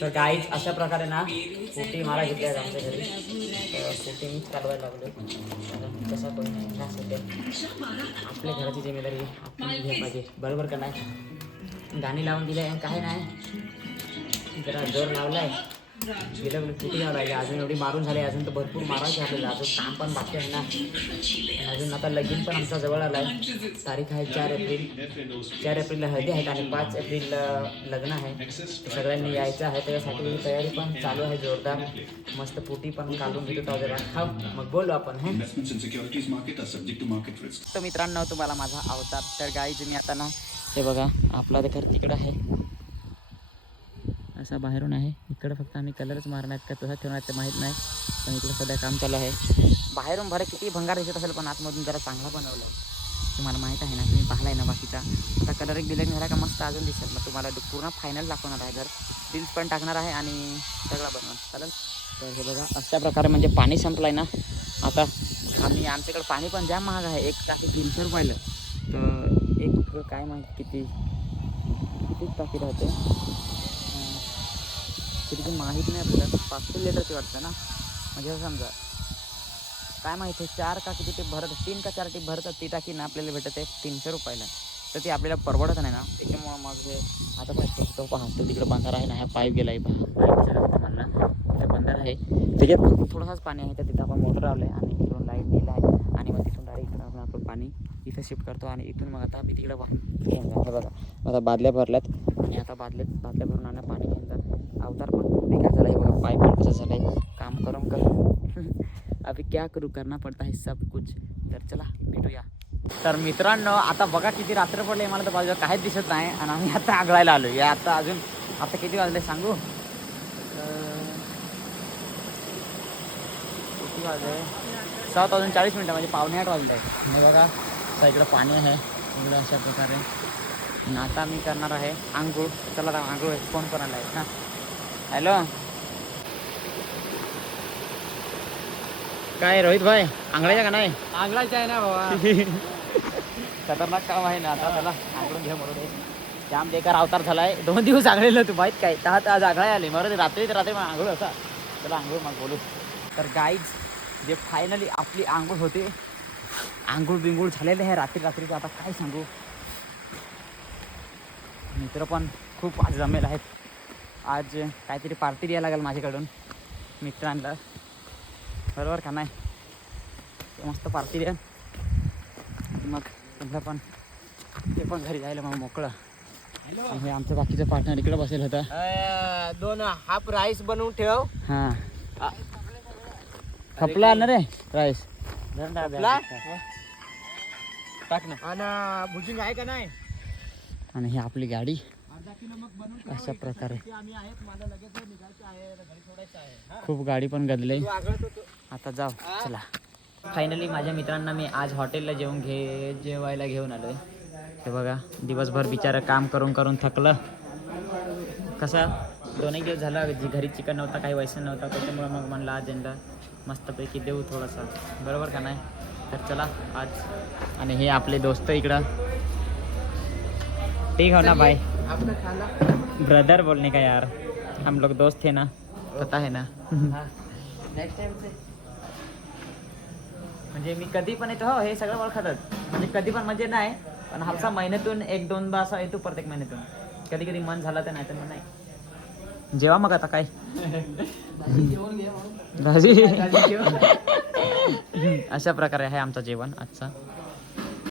तर गाईच अशा प्रकारे ना पोटी मला घेतल्या आहेत आमच्या घरी. तर पोटी मीच चालवायला लागलो. कारण कसा कोणी नाही ना सध्या आपल्या घराची जिम्मेदारी आपण घ्या पाहिजे, बरोबर का नाही. गाणी लावून दिले काय नाही, जरा जोर लावलाय गेलं कुठे यावं लागले. अजून एवढी मारून झाली, अजून तर भरपूर मारायचे आपल्याला. अजून काम पण बाकी आहे ना. आणि अजून आता लगीन पण आमचा जवळ आला आहे. तारीख आहे 4 एप्रिल. 4 एप्रिलला हळदी आहेत आणि 5 एप्रिलला लग्न आहे. सगळ्यांनी यायचं आहे, त्याच्यासाठी तयारी पण चालू आहे जोरदार. मस्त पोटी पण काढून घेतो तो जरा खाऊ, मग बोलू आपण. हे तर मित्रांनो तुम्हाला माझा अवतार. तर गाईज मी आता ना हे बघा आपला घर तिकडं आहे, असा बाहेरून आहे. इकडं फक्त आम्ही कलरच मारणार का तसा ठेवणार ते माहीत नाही, पण इकडं सध्या काम चालू आहे. बाहेरून भरे किती भंगार दिसत असेल, पण आतमधून जरा चांगला बनवला आहे. तुम्हाला माहीत आहे ना, तुम्ही पाहिलाय ना बाकीचा. आता कलर एक दिले झाला का मस्त अजून दिसेल. मग तुम्हाला पूर्ण फायनल दाखवणार आहे घर, रील्स पण टाकणार आहे आणि सगळं बनवणार चालेल. तर हे बघा अशा प्रकारे म्हणजे पाणी संपलं आहे ना. आता आम्ही आमच्याकडे पाणी पण जाम महाग आहे, एक टाकी 300 रुपयाला. तर एक काय माहिती किती टाकी राहते तरी माहीत नाही आपल्याला. 500 लिटरची वाटतं ना, म्हणजे असं समजा काय माहिती आहे 4 का किती ते भरत 3 का 4 टीप भरतात. ती टाकी ना आपल्याला भेटत आहे 300 रुपयाला. तर ती आपल्याला परवडत नाही ना, त्याच्यामुळं मग हे आता पाहिजे तो पाहतो तिकडं बंधारा आहे ना, ह्या पाईप गेला आहे पाईप म्हणला तिथं बंधारा आहे, त्याच्यात थोडासाच पाणी आहे. तर तिथं आपण मोटर लावलं आहे आणि इकडून लाईट दिला आहे आणि मग तिथून डायरेक्ट इकडं आपण पाणी इथं शिफ्ट करतो आणि इथून मग आता आम्ही तिकडं घेऊन जातो. बघा आता बादल्या भरल्यात आणि आता बादल्या भरून आणणं पाणी घेऊन जात. अवतार पण बेकार झाला आहे बघा, पाईप पण कसं झालं आहे, काम करून अभी क्या करू, करना पडता है सब कुछ. तर चला भेटूया. तर मित्रांनो आता बघा किती रात्र पडले, मला तर बाजूला काहीच दिसत नाही आणि आम्ही आता आगळायला आलो या. आता अजून आता किती वाजले सांगू, किती वाजले 7 वाजून 40 मिनटं, म्हणजे 7:45 वाजले. आणि बघा आता इकडं पाणी आहे इकडं अशा प्रकारे. आणि आता मी करणार आहे आंघोळ. चला आता आंघोळ फोन करायला आहे ना. हॅलो काय रोहित भाई आंघळायचं का नाही? आंगलाच आहे ना बाबा. खतरनाक काम आहे ना. आता त्याला आंघळून घ्या म्हणून जाम बेकार अवतार झालाय. 2 दिवस आंघळेलं तू माहीत काय, तर आज आंघळाय आले मग रात्री मग आंघोळ असा. त्याला आंघोळ मग बोलू. तर गाईज जे फायनली आपली आंघोळ होते, आंघोळ बिंघोळ झालेले आहे रात्रीचं. आता काय सांगू, मित्र पण खूप आज जमेल आहेत. आज काहीतरी पार्टी द्यायला लागेल माझ्याकडून मित्रांना, बरोबर का नाही. मस्त पार्टी द्या मग तुमचं पण ते पण घरी जायला मग मोकळं. हे आमचं बाकीचं पार्टनर इकडे बसेल होता. 2 हाफ राईस बनवून ठेव. हां खपला ना रे राईस टाक ना. आणि भुजिंग आहे का नाही. आणि ही आपली गाडी अशा प्रकारे. खूप गाडी पण गदले. आता जाऊ चला. फायनली माझ्या मित्रांना मी आज हॉटेलला जेवायला घेऊन आलो आहे. हे बघा दिवसभर बिचारा काम करून थकलं. कसा 2 दिवस झाला घरी चिकन नव्हता, काही वैसन नव्हता, त्याच्यामुळे मग म्हणलं आज यंदा मस्तपैकी देऊ थोडासा, बरोबर का नाही. तर चला आज. आणि हे आपले दोस्त इकडं ठीक हो ना भाई, ब्रदर बोलने का यार, हम लोग दोस्त थे ना, पता है ना. नेक्स्ट टाइम से म्हणजे मी कधी पण येतो, हो हे सगळं ओळखतात. म्हणजे कधी पण म्हणजे नाही, पण हापसा महिन्यातून 1-2 असा येतो प्रत्येक महिन्यातून. कधी कधी मन झाला तर नाही तर नाही. जेवा मग आता काय भाजी. अशा प्रकारे आहे आमचं जेवण आजचा.